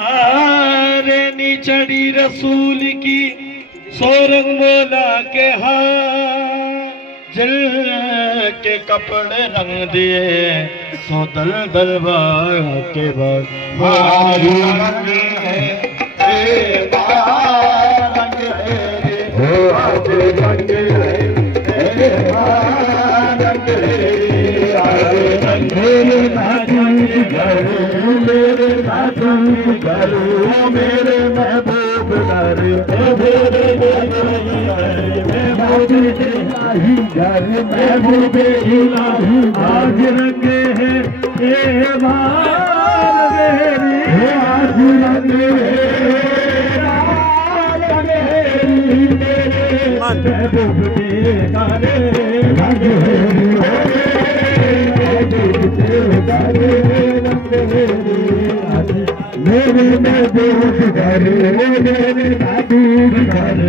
रेनी चढ़ी रसूल की सोरंग मोला के जल के कपड़े रंग दिए सो दल दलवार के बाद मेरे महबूब घर महबूब इलाही आज रंगे हैं आज रंगे महबूब तेरे गाने मेरे महबूब घर मेरे महबूब घर